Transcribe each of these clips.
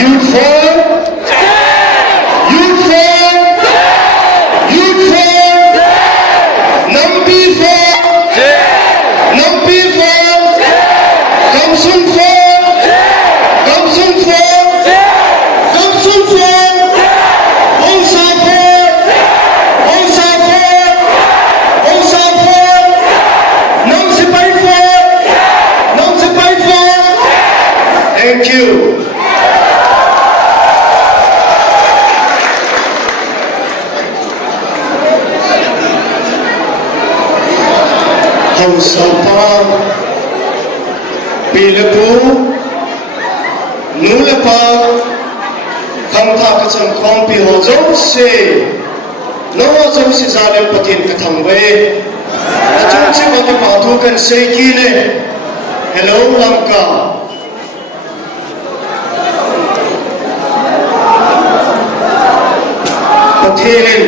Youth for? Youth for? Youth for? Nampi for? Nampi for? Gamsun for? Gamsun for? Gamsun for? Onsa for? Onsa for? Onsa for? Nam Sipai for? Nam Sipai for? Thank you. Hầu sầu pa Pilapu Nulapa Kamta Kacham Kompi Hojo Se Noa Jom Si Zalim Patin Katangwe Achung Si Mati Patu Kan Seikine Hello Lanka Patinin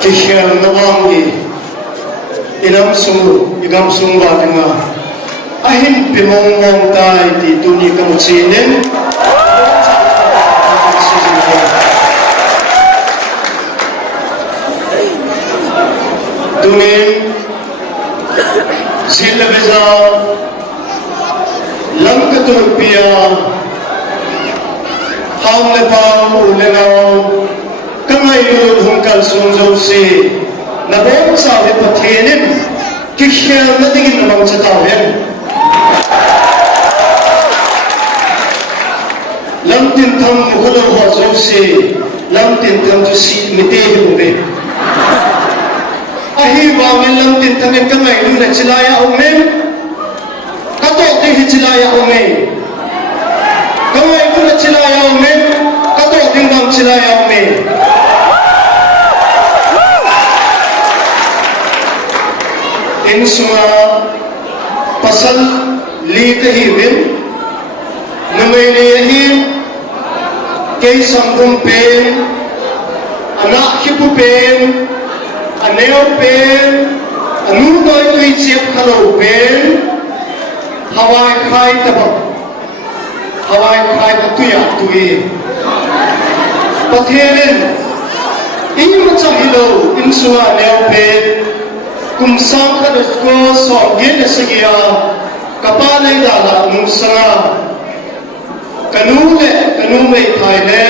Kishel Nawangi Inam Sungu Igam Sungba Nga Ahim Pimong Mong Tai Di Duni Kamutsinin Dunin Zila Biza Langkatul Pia Ham Nepal Ulenao Kamay Lulun Hungkal Sunzo Si Nabong Sabi Patinin Kishel Nadigin Namang Chatawin Lam Tin Tham Mukhulaw Hazo Si Lam Tin Tham Tu Si Mitehi Ube Ahi Wangin Lam Tin Thamin Kamay Lulun Chilaya Umen Kato Ting Chilaya Umen Kamay Lulun Chilaya Umen Kato Ting Nam Chilaya Umen In Suma Pasal Lita Hivin Namaylayahim Kay Sangkum Pen Anak Hipu Pen Aneo Pen Anunoy Tuy Chip Kalaw Pen Hawaii Khai Tabak Hawaii Khai Tuya Tuy Patherin Inyong Chahilo In Suma Aneo Pen Kumsang Kadusko Songin Nasagiya Kapalay Dala Nusanga Kanule Kanume Thaile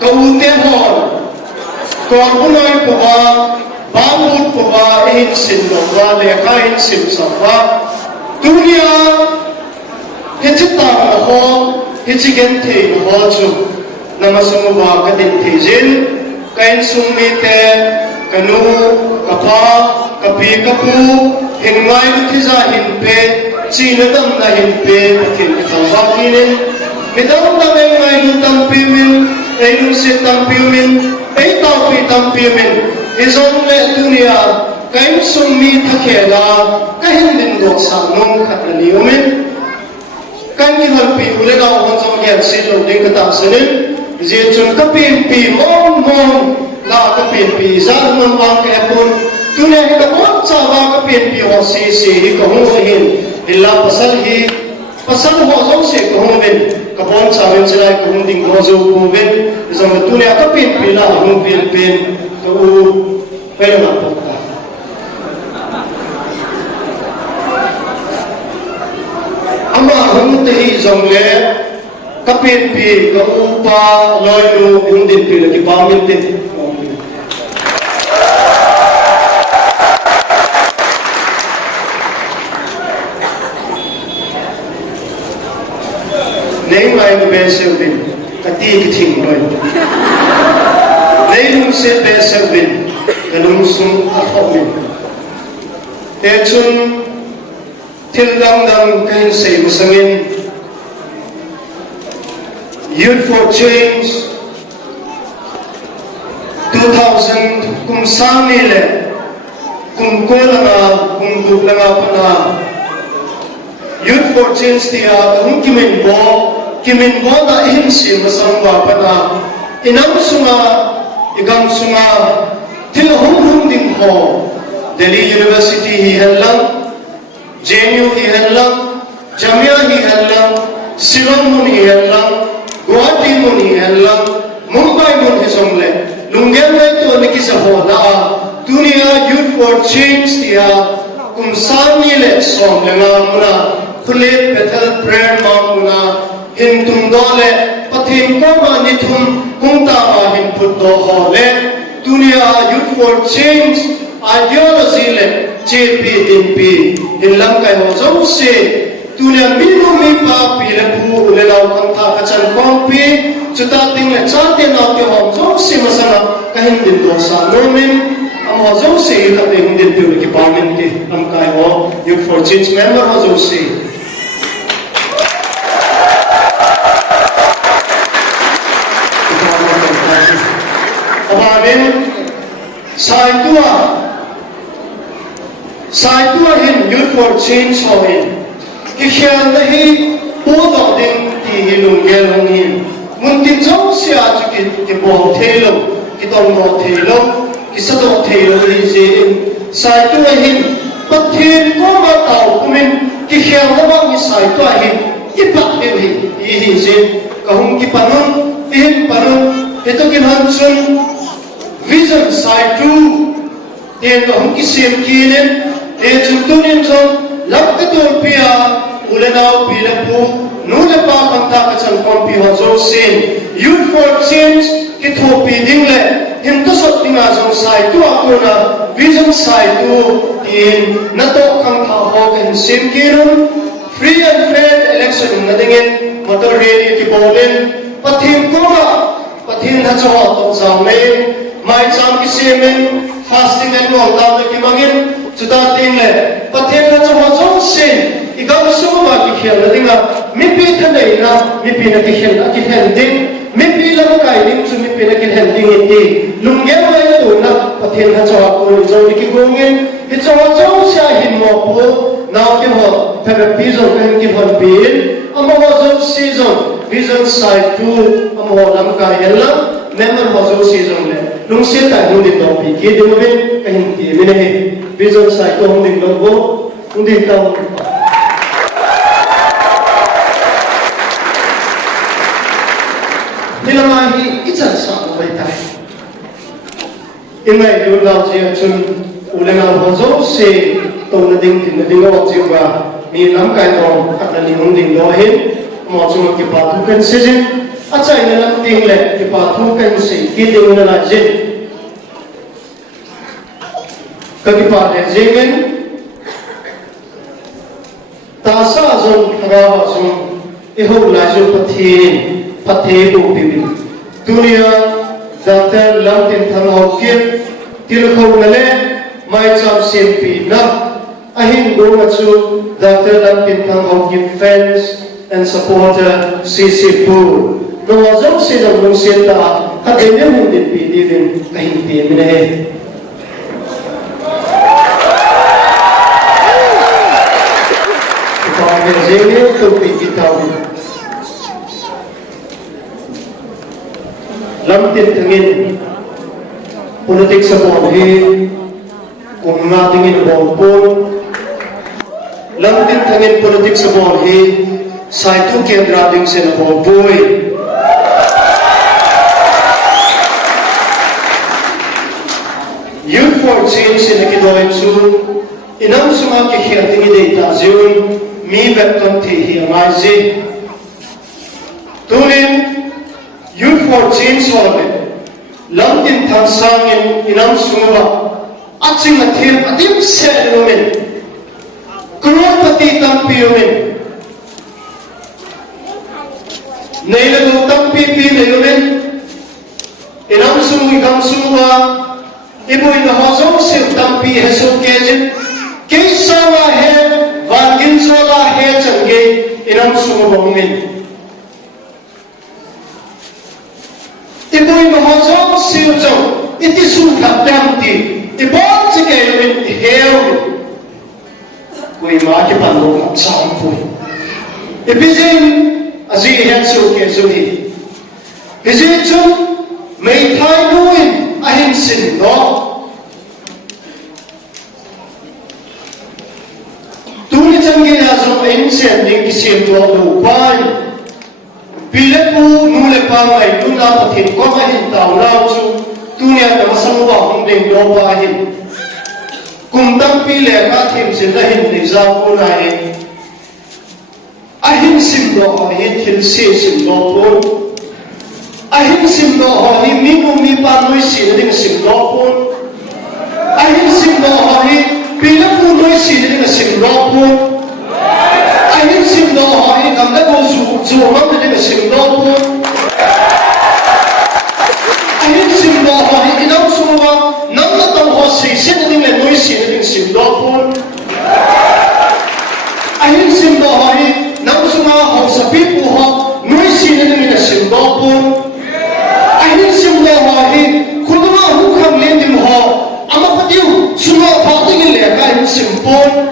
Kaute Hon Korbunoy Puwa Bambut Puwa Ehin Sindowa Lekhain Simsawa Dunia Hechita Ho Hechigente Ho Chu Namasumuwa Kadin Tejin Kain Sumite Kanu Kapa Kapi Kapu Hinwai Lutiza Hinpe Sinadam Na Hinpe Patin Katawakinin Midam Na May Tampimin Ayun Si Tampimin Ay Taupi Tampimin Izong Le Dunia Kain Sumi Takela Kahin Lindok Sanong Kataniyumin Kan Kihalpi Ulegaw Hansong Yan Silo Ding Katasanin Ziyachun Kapimpi Mong La Kapimpi Zan Mamang Kapun Dunia Hikapon Sawa Kapimpi Hosi Si Hikahuhin Illa Pasal Hi Pasal Hozong Si Kahumin Kapon Samin Silay Kahunding Hozo Kuhin Isang Dunia Kapimpi La Hung Pilpin Kau Pero Napota Ama Hung Tahi Zongle Kapimpi Kau Pa Loylu Hungdin Pila Kipamintin Name I am Besel Bin, Kati King Roy. Name Se Besel Bin, Kanumsum Ahomin. Echun Tildang Dang Kain Say Musangin. Youth for Change 2000 Kum Samile Kum Kolanga Kum Duplanga Pana Youth for Change Tia Kum Kimin Bo Kimin Bo Na Ihinsin Masangwa Pana Inam Sunga Igam Sunga Tilahum Hum Ding Ho Delhi University Hi Henlang JNU Hi Henlang Jamia hi hellam, Shillong mun hi hellam, Guwahati mun hi hellam, Mumbai mun hi somle. Lunggen mai to niki sa hola, dunia youth for change dia, kumsani le som lenga muna, kulit petal prayer muna, hintum dole, patim koma nitum kumta ma hinput do hole, dunia youth for change ideology le, JP dinpi, hinlam kai ho zau se. Tunia minu mi pa pi le pu le lau kan tha ka chan kong pi chuta ting le cha te na te hom zo si ma sana ka hin din do sa no min am ho zo se ka te hin din tu ki pa min ki am kai ho you for change member ho zo se amin sai tua hin you for change ho hin Kishan nahi bodo din ti hilung gelong hin. Muntin jauh siya cuki ki boh thelo, ki tong boh thelo, ki sadok thelo hi zin. Sai tu hin pathin ko ma tau kumin kishan nama ki sai tu hin ipak dew hi zin. Kahung ki panun ihin panun itu kin hansun vision sai tu den kahung ki sim kinen den juntunin jong Lapkatul pia ulenau pilapu nulepa panta kacang kompi hozo sin youth for change kithopi dingle himtasot dinga jong sai tu akuna vision sai tu in nato kang tha ho kan sim kirun free and fair election nadingin motor rally ki bolen pathim koma pathin ha chaw to zawme mai cham ki semen fasting and all ta ki mangin chuta tingle pathen ha chaw zo sin ikaw suma ki khel dinga mipi thanai na mipi na ki khel ki hen ding mipi la kai ding chu mipi na ki hen ding iti lungge mai tu na pathen ha chaw ko zo ki gongin hi chaw zo sha hin mo po now ki ho therapy zo kan ki hon pin amo ho zo season vision side to amo lam ka yella member ho zo season le lung se ta nu di to pi ki de mo ben kan ki mine he vision side to hong ding lo go hong ding tao Nilamahi itan sa away tayo. Inay yun daw siya chun ulang hozo si tong nading tinadingo siya mi lam kay tong at nalinong ding lohin mo chun kipatukan sijin at sa inalang tingle kipatukan si kiting na lajin kagipatenzingin tasa zon kagawa zon ihog lajin patin Pathe bu pimin dunia Dr. Lamtin Thangau Kip tilkhau nale mai cham simpi na ahin go chu Dr. Lamtin Thangau Kip fans and supporter CC Pu no wazong sinong nung sinta kadenya hundin pidin kahin pimin he ipamil zengin tu pikitawin Lamtin tangin politik sa bonhe kung natingin bonpon lamtin tangin politik sa bonhe saitu kendrading sina bonpoy youth for change sina kidoy su inam suma ki khirtingi de taziun mi vektam thi amazi tunin Youth for change solve. Lamtin thangsangin inam sungwa. Aching athir adim se lumen. Crorepati tampi lumen. Nailagu tampi pi lumen. Inam sungi gam sungwa. Ibu ina hozo se tampi hesu kejin. Kesawa he vangin sola he change inam sungwa lumen. Ibu mahasiswa siapa? Itu sudah ganti. Ibu sekarang heo. Kau makin pandang sampai. Ibu jen azihan suke suhi. Ibu jen meitai nuin ahin sindo. Tuli jangge azam ahin sending lo lo pai pilepu nu le pa mai tu na pathin ko ma hin tau lao chu tunia na sang wa hong ding do pa hin kum dam pi le ka thim sin la hin nei za ko na he a hin sim do ha hin thil se sim do pon a hin sim do ha hi mi mu mi pa noi si ding sim do pon a hin sim do ha hi pilepu noi si ding sim do pon anh xin đồ hỏi cầm đất cô dù lắm thì là xin đồ luôn anh xin đồ hỏi cái đâu xung quanh nắm nó tông họ xì xét thì là nuôi xì thì xin đồ luôn anh xin đồ hỏi nắm xung quanh họ sẽ biết của họ nuôi xì thì là xin đồ luôn anh xin đồ hỏi khu đó mà không khăm lên tìm họ ama phát yêu xung quanh họ thì cái lẽ cái anh xin luôn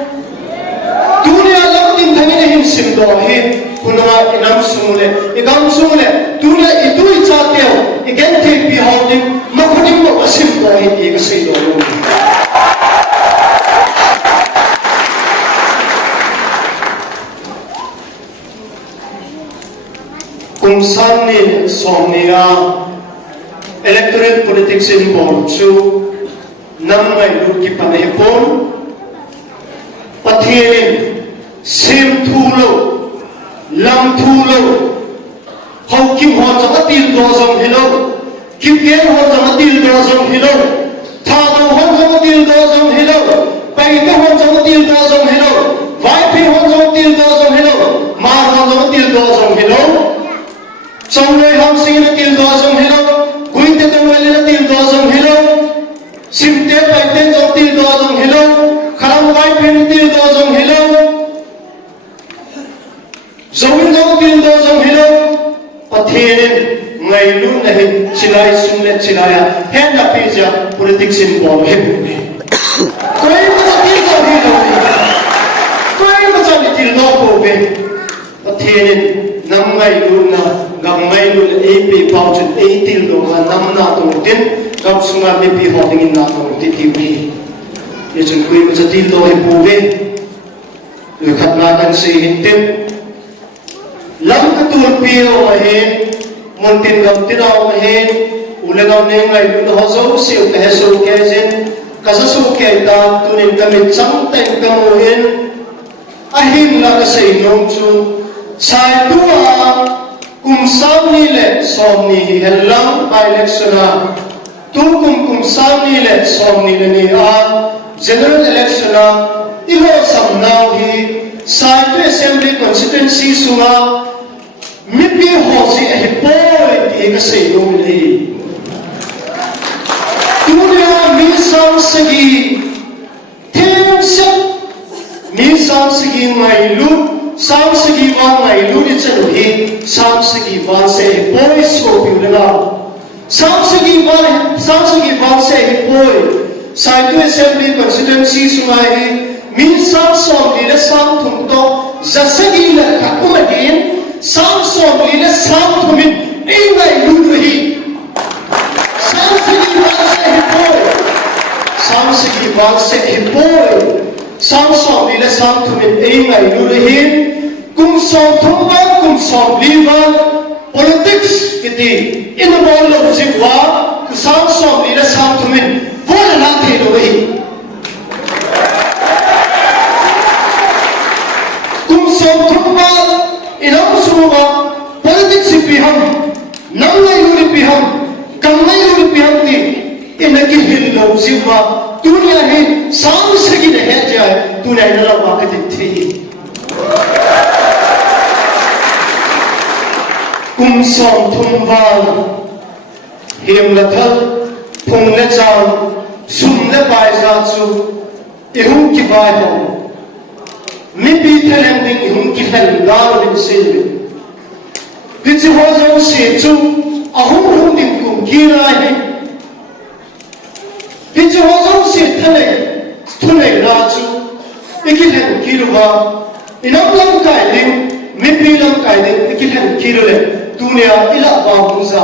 dunia lam tin thangin hin sim do hi kunwa inam sumule igam sumule dunia itu icha teo igen the pi holding makhudim mo sim do hi ti ka sei do lu kum san ni somnia electoral politics in bol chu nam mai lu ki panai pon pathian sim thulo lam thulo hau kim ho jama til do jam hilo kim gen ho jama til do jam hilo tha do ho jama til do jam hilo pai te ho jama til do jam hilo vai phi ho jama til do jam hilo ma ho jama til do jam hilo chong loi ham sing na til do jam hilo kuin te tong le na til do jam hilo sim te pai te jam til do jam hilo kharam vai phi na til do jam hilo Zawin daw tin do jam hilo pathian ngai lu na hin chilai sunle chilaya hen na pija politics in bol he koi ma tin do hilo koi ma chan tin do ko be pathian nam ngai lu na gam ngai lu e pe pau chen e til do ka nam na to tin gam sunga me pi holding in na to ti ti wi ye chen koi ma tin do he bu be lu khat na kan se hin tin lam ka tur pio ma he mon tin gam tin au ma he ule gam ne ngai lu ho zo siu ka he so ke jen ka sa so ke ta tu nin ka min cham ten ka mo hin a him la ka sei nom chu sai tu a kum sam ni le som ni hi helam by election a tu kum sam ni le som ni le ni a general election a i ho sam nau hi sai tu assembly constituency sunga mipi hosi a hipoi ti ka sei no mi dunia mi sam segi tem se mi sam segi mai lu sam segi wa mai lu ni chalo hi sam segi wa se hipoi so pi la sam segi wa se hipoi sai tu assembly constituency sunga hi min sam som ni le sam thum to zasagi la kakuma din sam som ni le sam thumin ei ngai lu hi sam sagi wa se hipoi sam sagi wa se hipoi sam som ni le sam thumin ei ngai lu hi kum som thum ba kum som li ba politics kiti in bol lo jibwa sam som ni le sam thumin vol na the lo hi som thumma inam suwa politics pi ham nam ngai lu pi ham kam ngai lu pi ham ti inaki hil lo siwa dunia hi sam sagi ne hai jaye dunia na wa ka thi kum som thumwa him la thal phung le chang sum le pai za chu ihum ki bai ho mi pi thelen ding hum ki hel dar bin se bi chi ho zo se chu ahum hum ding kum ki ra hi bi chi ho zo se thale thule ra chu iki hel ki ru ba inam lam kai ling mi pi lam kai ding iki hel ki ru le dunia ila ba hu za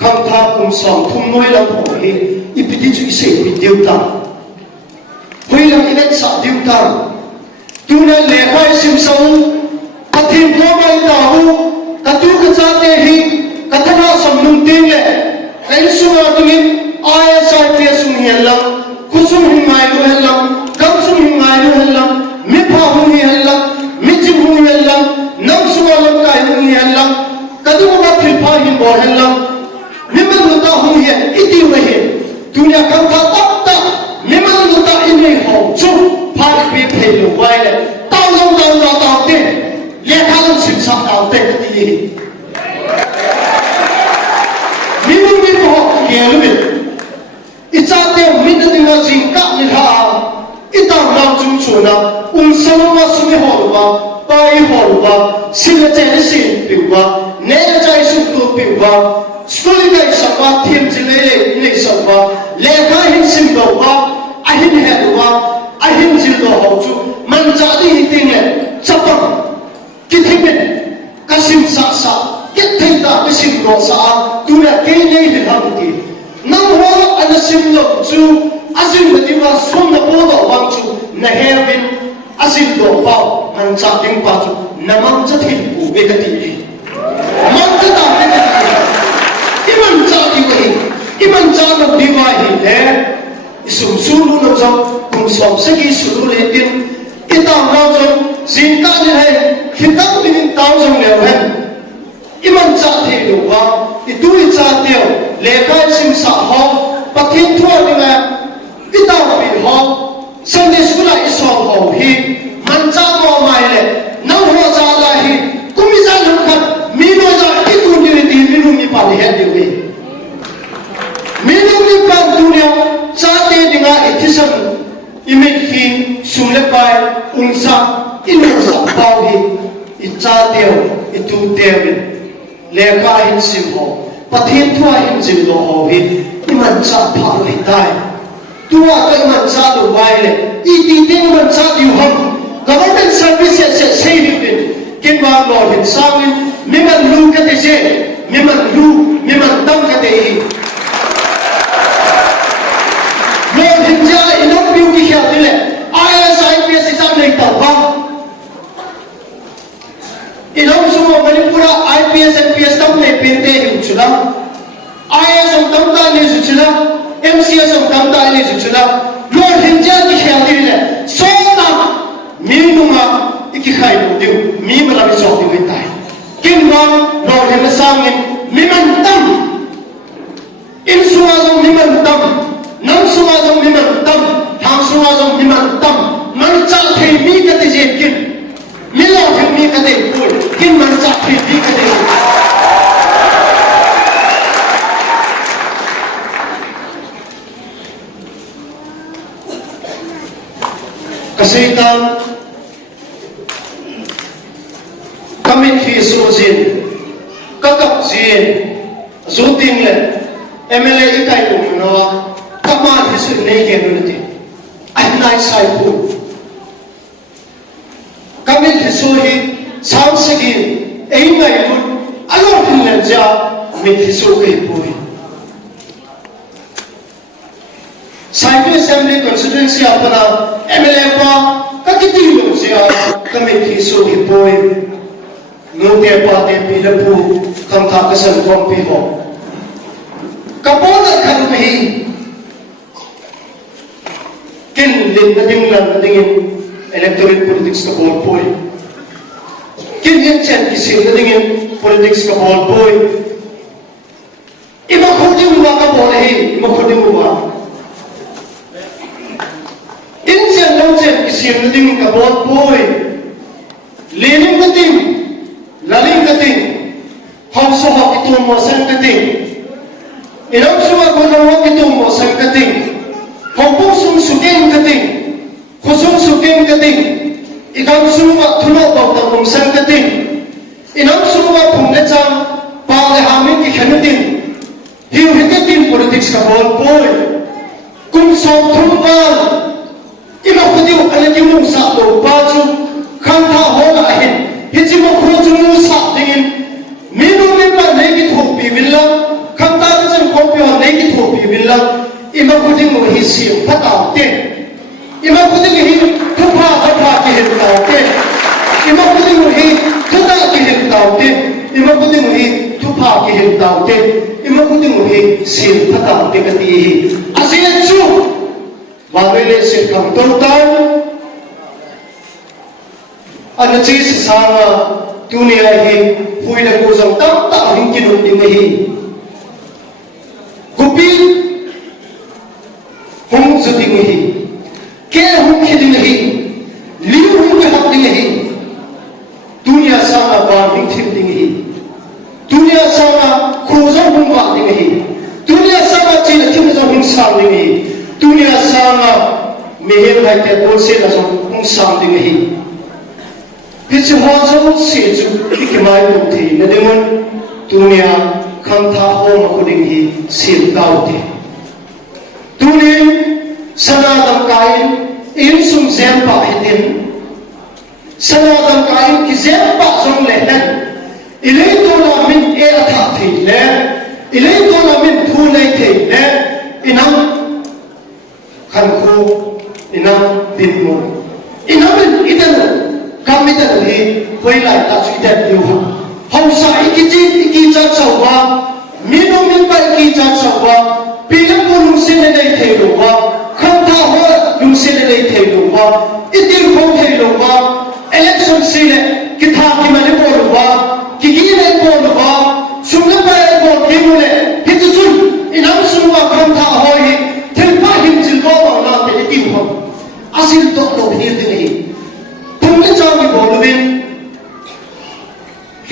kham tha kum som thum noi lam ho hi ipiti chu se bi deu ta hoi lam ile sa deu ta dunia lekha sim sau kathim ko mai tahu katu kacate hi kathana samnung ting le kain sunga tungin ISI te sung hellam kusum hi mai lu hellam kamsum hi mai lu hellam mi pha hu hi hellam mi chim hu hi hellam nam sunga lam kai hu hi hellam kadu ma phil pha hi bo hellam mi man lu ta hu hi iti we hi dunia kam tha tak ta mi man lu ta in hi ho chu pha bi phei lu wai le tao long tao te le kha lu sim sa tao te ti hi mi ho ke lu bi ichate min dinga jingka ni ha ita nam chung chuna sama sumi holwa pai holwa sila chen sin piwa ne chai su tu piwa skuli dai sakwa thim jile ne sakwa le kha hin sim do wa ahin he do wa ahin jil do ho chu man ja di ting le chapang ki thim kasim sa sa ki thim da kasim ro sa tu le ke ne hi ham ki nam ho an sim lo chu azim bati wa som na po do wang chu na heaven azim do pa man cha ting pa chu namam cha thi pu ve ka ti man cha ta ve ka ti iman cha ti wa iman cha no di wa hi le isum sulu no cha kum som se ki sulu le tin ita ma cha jin ka ni hai khitam din taw jong le wa iman cha thi do wa itu I cha teo le ka sim sa ho pathin thua ni ma ita bi ho Sunday school I saw ho hi man cha mo mai le nau ho cha la hi kumi sa lu khat mi no ja itu ni ti mi nu mi pa le he de we mi nu mi pa dunia cha te dinga itisan imit hi sumle pai unsa inu sa pau hi I cha teo itu teo le ka hin sim ho pathin thua hin jim do ho hi iman cha pha le dai tua kai man cha do wai le I ti man cha yu ham government services se sei ni bin kin wa lo hin sang mi man lu ka te je mi man tam ka te hi lo hin ja ino piu ki kha dile ISIPS exam nei ta wa ino sumo manipura IPS NPS tam nei pinte hi chula IS tam ta ni chula MCS tam ta ni chula lo hinja ki khali le so ta mi numa iki khai do diu mi mara bi so diu tai kin wa lo hin sang mi man tam in suwa zo mi man tam nam suwa zo mi man tam thang suwa zo mi man tam man cha thei mi ka te je kin mi lo hin mi ka te pul kin man cha thei mi ka te Kasaitan kami khi sujin kakap jin zuting le MLA ikai umnawa kama hisu nei ke nunti ai sai pu kami hisu hi sam sigi ei ngai lu alo hin le ja mi hisu ke pu Saitu Assembly constituency apana MLA pa kakiti lu sia kami hisu hi poi Nute pate pilapu kam tha kasan kompi ho kapona khan hi kin lin na ding lan ding electoral politics ka bol poi kin yen chen ki sin na ding politics ka bol poi ima khodi wa ka bol hi ima khodi wa in chen lo chen ki sin na ding ka bol poi lenin ka ding Laling kating, hausa hak itu mosan kating, inam suwa gunawak itu mosan kating, hopung sum suking kating, khusung suking kating, ikam suwa thulo bauta mosan kating, inam suwa pungnecam pale hamin ki khanutin, hiu hikatin politics ka bol boy, kum som thumban, ina kudiu alaki musa do baju, khantha hola ahin. Hiji mo khoju mu sa dingin minu me pa nei ki thopi billa khanta chen khopi ho nei ki thopi billa ima kudi mo hi si phata te ima kudi hi thupha thapha ki hin ta te ima kudi mo hi ima ko ding hi thupa ki hel taw te ima ko ding hi sil phata te ka ti hi asian chu wa le sil kam ton tan ana chi sa nga dunia hi hui la ko zong tam ta hin ki dum ding hi gupi hong zu ding hi ke hong ki ding hi liu hong ki hak ding hi dunia sama ba hin thim ding hi dunia sama khuzo hong ba ding hi dunia sama chi la thim zo hong sa ding hi dunia sama mehem hai te bol se la zo hong sa ding hi pichu ho zo se chu ki mai bu thi na dingon dunia kham tha ho ma ko ding hi sil dau te tuni sana dam kai in sum zem pa hitin sana dam kai ki zem pa zong le nan ilei to na min e atha thi le ilei to na min thu nei the le inam khan khu inam bin mo inam idan kam idan hi khoi lai ta chi ta yu ha hau sa iki cha chawa mino min pa iki cha chawa pilang ko lung sin nei the lo wa kham tha ho lung sin nei the lo wa itir ho the lo wa election sin ki tha ki ma le bo lo wa ki le bo lo wa sum le pa bo ki mo le ki chu chu inam su wa kham tha ho hi thil pa him chil bo wa na te ti ho asil to lo hi de nei tum le cha ki bo lo bin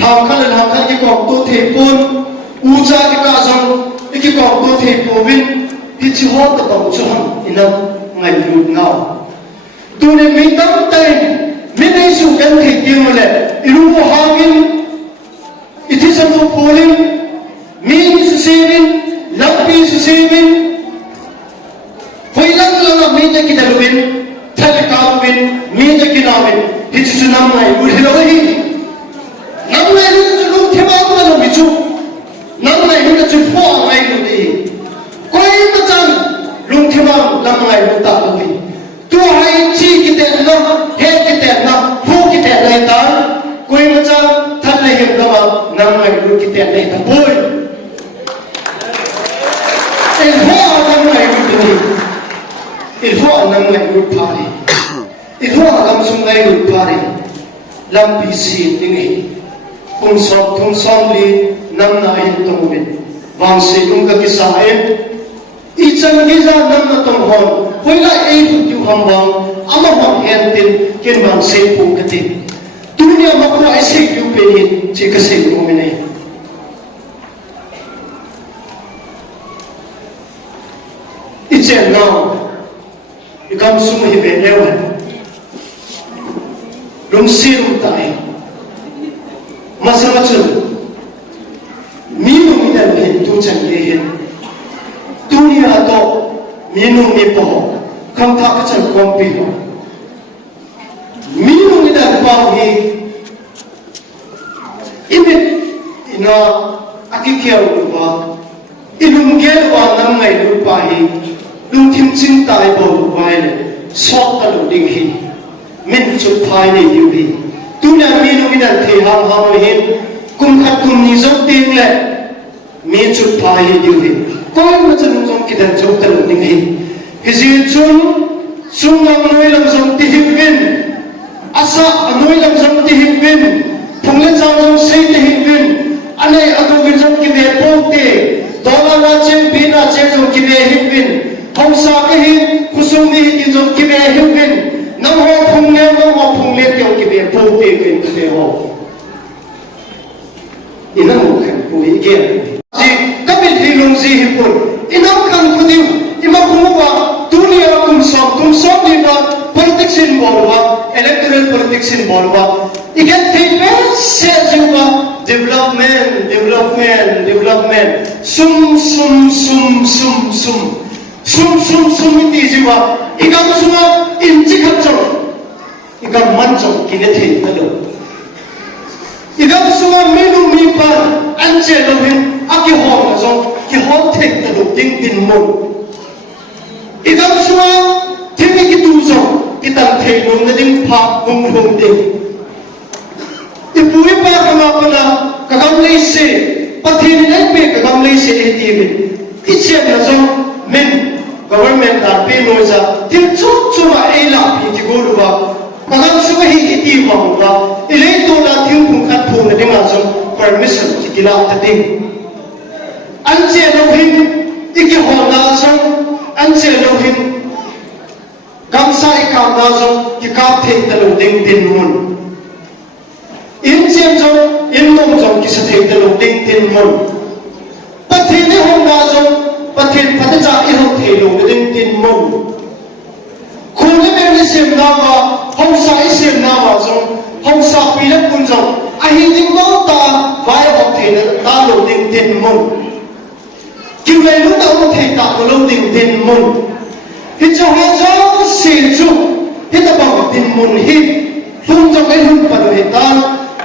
tham khan ki ko to the pun u cha ki ka jong ki ko to the po win ki chi ho ta bang chu ham inam ngai lu ngao tu ne mi tam tai mi nei su kan thi ki mo le iru mo ha win ithi sam to polin mi su sevin lampi su sevin hoi lang lang mi te ki da win thal ka win mi te ki na win hi chu nam ngai u hi lo hi nam ngai lu chu lu the ma ko lo mi chu nam ngai lu chu pho ngai lu di koi ta chan lung the ma nam ngai lu ta lo hi tu hai chi ki te no he ki te na phu ki te lai ta koi ma cha thal le hem da ma nam ngai lu ki te lai ta boy el ho nam ngai lu di el ho nam ngai lu pha ri el ho nam sum ngai lu pha ri lam pi si ding hi kum som li nam na hin tong win wang se kum ka ki sa em I chang gi za nam na tong hon hoi la e hu tu ham wang ama hon hen tin ken wang se pu ka ti dunia ma ko ai se yu pe ni chi ka se mo me nei I chen na I kam sum hi be le wa lung si ru tai masama chu mi nu mi da hin tu chang ye hin dunia to mi nu mi po kam tha ka chang kom pi ho mi nu mi da pa hi imit ina akikiao wa ilung gel wa nam ngai lu pa hi lung thim chin tai bo wa le sok ta lu ding hi min chu phai ni yu hi dunia mi nu mi da the ham ham hin kum khat kum ni zo ting le mi chu phai hi yu hi koi ma chen jong ki dan chok ta lu ding hi ki ji chung ngam noi lam jong ti hi win asa noi lam jong ti hi win thong le jang jong sei ti hi win ane adu win jong ki ve po te dola na chen bi na chen jong ki ve hi win hong sa ke hi kusum ni hi jong ki ve hi win nam ho phung le kyong ki ve po te win te ho ina mo khan pu hi ge ji kabil hi lung ji hi pun inam kan khu diu ima khu wa dunia kum som ni wa politics in bolwa electoral politics in bolwa igen the best se jiwa development sum ti jiwa igam suma inchi khatcho igam mancho kine the talo igam suma menu mi pa anche lovin aki ho so ki ho thek talo ding din mo igam suma thimi ki tu so kitam thei lum na ding pha hung ding ipui pa kama pana kakam le cái gam lấy sẽ đi tìm ít chuyện là do mình government đã bên nội ra tiếp xúc cho mà ai làm thì cái gỗ vào các anh suy nghĩ ít đi vào và lấy tôi là thiếu cùng khát phù là đi mà do permission thì cái nào thật tình anh chị đâu hình ít cái hòn nào xong anh chị đâu hình gam sai cảm nào xong cái cảm thấy ta lâu đinh tin muốn in xem xong in nông xong cái sự thấy ta lâu đinh tin muốn bất thì cái hòn nào xong bất thì phát ra ít hòn thấy lâu đinh tin muốn không có bên xem nào mà không sai xem nào mà xong không sao bị lấp cuốn xong ai hình bao ta vài hòn thấy ta lâu đinh tin muốn kiểu này lúc nào cũng thấy ta lâu đinh tin muốn thì cho họ giáo xin chúc hết ta bảo tin muốn hết không cho cái hương phần của ta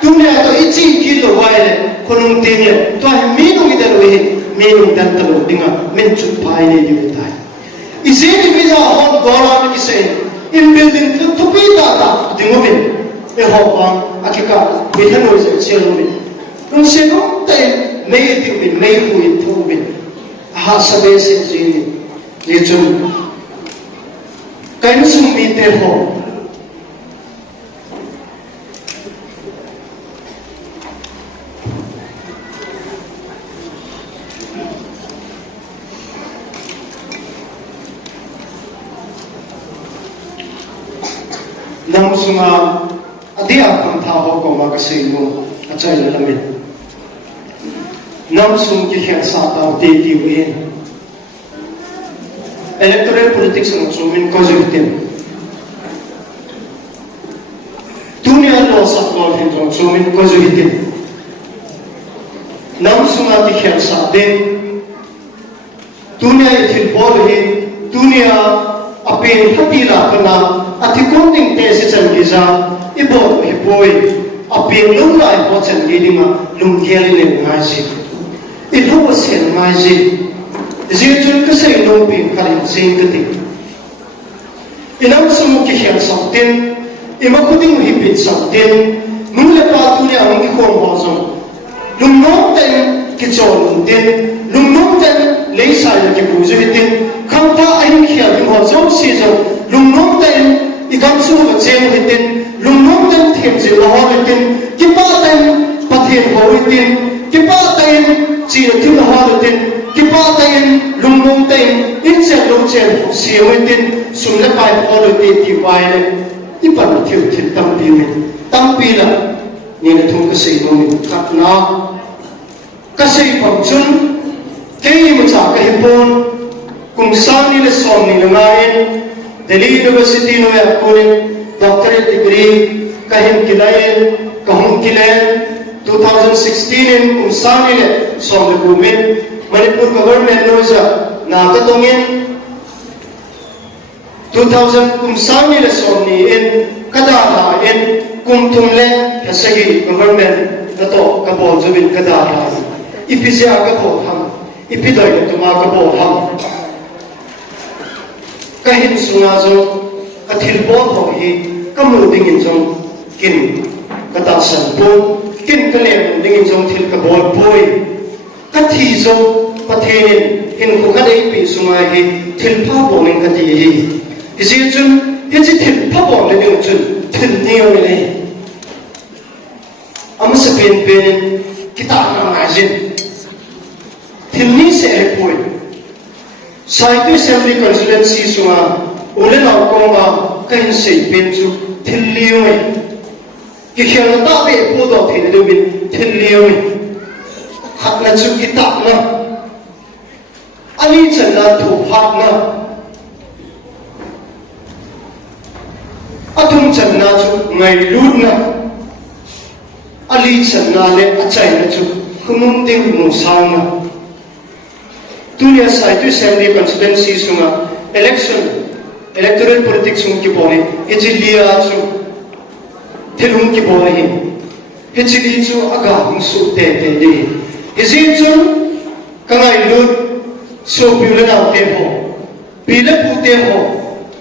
tu nhà tôi ít chỉ kilo vài này con tin này tôi mi nung cái đầu hết mi nung đan tàu tiếng à mình chụp bài này như thế này ý thì bây giờ họ gọi là cái gì in building tu biết ta tiếng mình để họ bằng cái cả vì thế nội sẽ chơi mình không sẽ không tên mấy điều mình mấy buổi thu mình sẽ về sẽ gì chung cái nó sung mi tên họ nam sunga adia kam tha ho ko ma ka sei mo achai la me nam sung ki khen sa ta te ti we electoral politics no sumin ko jitin dunia lo sa lo hin jong sumin ko jitin nam sunga ti khen sa de dunia thil bol hin dunia apen happy la kana athikon ting te se chan gi za ibo he boy apen lung lai bo chan gi ding ma lung khel ne ngai si I ho sen ngai si je chun ka sei no pin khalin sing ka ti inam sumu ki hian sam ten ima khuding hi pin sam ten nung le pa tu ne ang ki khom ho zong lung no ten ki chon ten lung no ten le sa ya ki bu je ten kham pa ai khia ki ho zong si zong lung no ten I gam su ga chen hi ten lung no ten them je lo ho ten ki pa ten pathen ho hi ten ki pa ten chi na thu ho ten ki pa ten lung no ten in se lo chen si ho ten sum le pai ho lo te ti wai le I pan thiu thil tam pi la ni na thung ka sei no mi khat na ka sei pam chun ke ma cha ka hi pon kum sa ni le som ni la in Delhi University no ya korin doctorate degree kahin kilayen kahun kilayen 2016 in kumsani le som le kumin Manipur government no ja na ka tongin 2000 kumsani le som ni in kada la in kumthum le hasagi government na to ka bol jobin kada la ipisia ka bol ham ipidoi tuma ka bol ham kahin sunga zo kathil bol ho hi kamu dingin jong kin kata san po kin kalem dingin jong thil ka bol poi kathi zo pathenin hin ko kadai pi sunga hi thil pha bo ning kati hi isi chun hi chi thil pha bo le ding chun thil ni yo le am sa pen kita na majin thil ni se poi Saitu Assembly Constituency sunga ulen au konga kain sei pen chu thilliu mai ki khian ta be pu do the de min thilliu mai khat na chu ki ta na ani chan na thu phat na athum chan na chu ngai lut na ali chan na le achai na chu khumum ting mu sang na Dunia Saitu Assembly Constituency sunga electoral politics ki bole ejilia chu thilum ki bole hi ejili chu aga hung su te de ejin chu kangai lut so pile na te ho pile pu te ho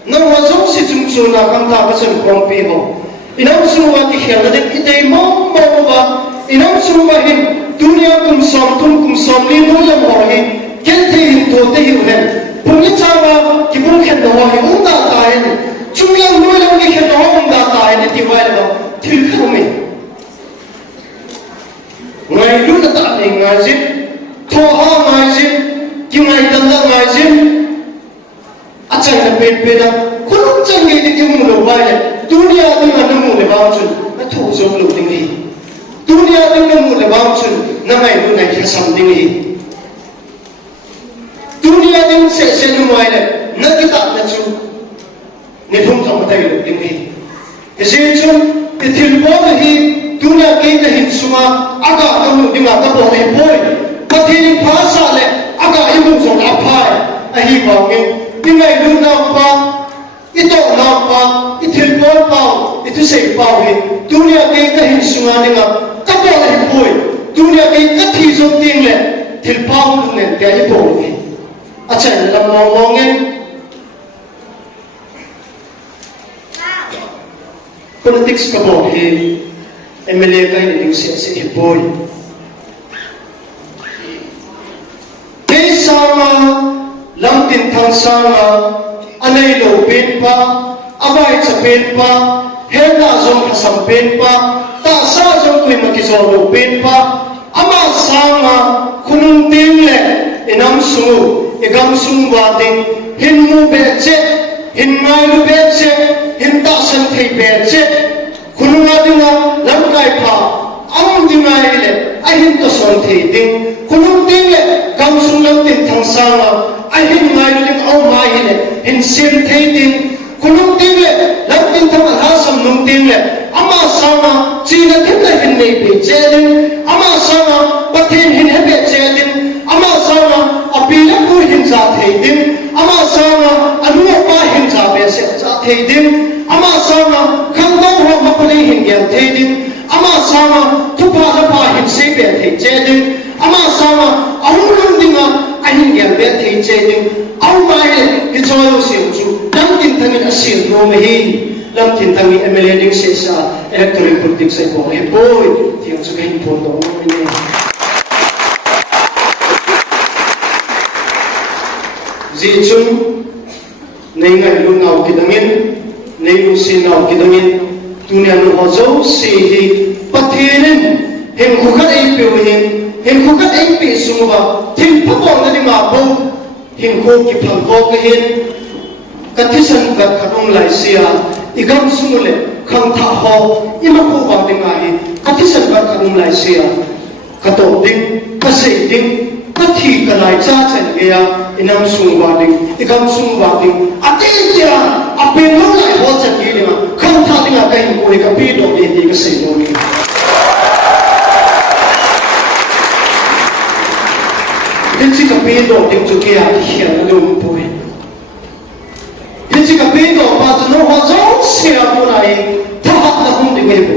na wa zo si chung chu na kam ta ba chen kong pi ho inam su wa ki khel de ite mo wa inam su wa hin dunia kum som li no lam ho hi ken the hin to te hi hen pung ni chawa ki bung khen do hi da ta hen chung yang no lam ki khen do da ta hen ti wa la thil khu me ngai lu na ta ni ngai jin tho ha ngai jin ki ngai dan da ngai jin achang na pe da khulum chang ge ni ki mu lo wa le dunia ni na mu le ba chun na thu zo lo ding hi dunia ni na mu le ba chun na mai lu na ki sam ding hi dunia ni se nu mai le na ki ta na chu ni thum thom ta lo ding hi ke se chu ti thil bo hi dunia ke ta hin suma aga na mu ding ta bo le boy pathi ni pha sa le aga i mu zo la phai a hi ba nge ni mai lu na pa ito na pa ithil bol pa itu sei pa hi dunia ke ta hin suma ni nga ta bo le boy dunia ke ka thi zo ting le thil pa lu ne te hi bo hi acha lam mong nge politics ka bo hi MLA kai ni ding se hi boy ke sama lam tin thang sama anei lo pen pa abai cha pen pa he na zom hasam pen pa ta sa zom kui ma ki zo lo pen pa ama sama khunung ting le enam su egam sung wa ding hin mu be che hin mai lu be che hin ta san thei be che khunung adinga lam kai pha am dingai le a hin to son thei ding khunung ting le gam sung lam tin thang sama a hin mai lu ding au mai le hin sim thei ding khunung ting le lam tin thang ha sam nung ting le ama sama chi na thim le hin nei be che ding ama sama pathin hin he be che ding ama sama apila ku hin sa thei ding ama sama anu pa hin sa be se sa thei ding ama sama khang dong ho ma pa hin gyal thei ding ama sama thu pa hin se be thei che ding ama sama ahun lung ding a hin gyal be thei che ding au mai le ki choi lo siu chu lam tin thangin a sil no me hi lam tin thangin MLA ding se sa electoral politics ai bo he boy thiang chu hin phon do ni ji chung nei ngai lu ngau ki dangin nei lu si ngau ki dangin dunia nu ho zo si hi pathirin hem khu khat ai pe hem khu khat ai pe sungwa thim pha ko na ni ma bo hem khu ki phang ko ka hin kathisan ka khatung lai sia igam sumule khang tha ho ima ko ba ding ai kathisan ka khatung lai sia ka to ding ka sei ding kathi ka lai cha chen ge ya inam sung wa ding igam sung wa ding ate ya ape no lai ho chen ge ni ma khang tha ding a kai ko ni ka pi do de ka sei no ni hin chi ka pi do ding chu ke ya hi na lo pu hin chi ka pi do ba chu no ho zo se a ko nai tha hat na hum ding ge pu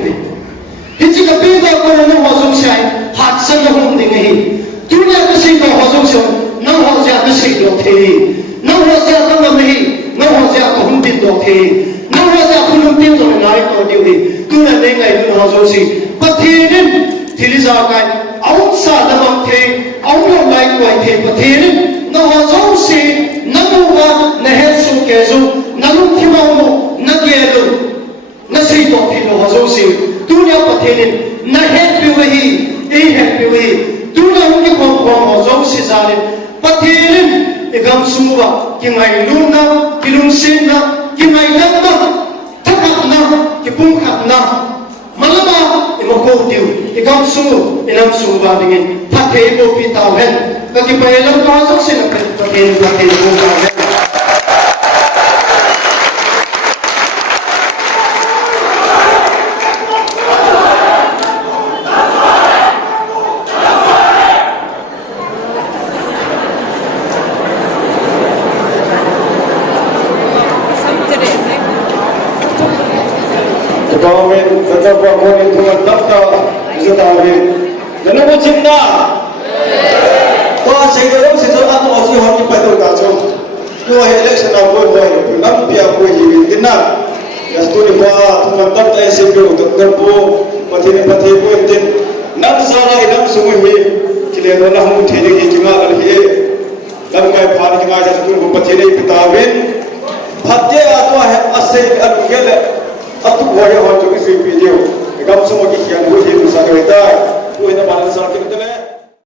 hin chi ka pi do ko no ho zo sai hat san na hum ding ge dunia ka sei ko ho zo se no ho ja ka sei do the no ho ja ka ma hi no ho ja ka hum tin do the no ho ja khun tin do nai ko diu hi tu na nei ngai lu ho zo si pathirin thiliza kai au sa la ma the au lo lai ko the pathirin no ho zo si na nu wa na he su ke zo na lu thi ma mo na ge lo na sei do thi lo ho zo si dunia pathirin na he pi wa hi e he pi wa hi dunia ki ko ho zo si zalin pathirin egam sumwa ki ngai luna ki lung sin na ki ngai lam na thakhat na ki pum khat na malama imo ko tiu egam sumu enam sumwa dingin thathe bo pi ta hen ka ki pai lam ka zo sin na pathin ko ta hen Tetap boleh tuan daftar Zatawi. Dan apa cinta? Tuan saya kalau sesuatu atau masih harus dipakai kacau. Tuan election apa boleh? Nam pihak boleh jadi kenal. Ya studi buat tuan daftar SMU tetap boleh. Pati boleh tin. nam zara inam sumuhi kile no na hum thene ki jinga al hi lam kai phar jinga ja tu ko pathene pitawin phatte atwa hai ase al gele atu hoya ho chu ki video gam sumo ki kian ho hi du sa ta tu ina balan sa ki tele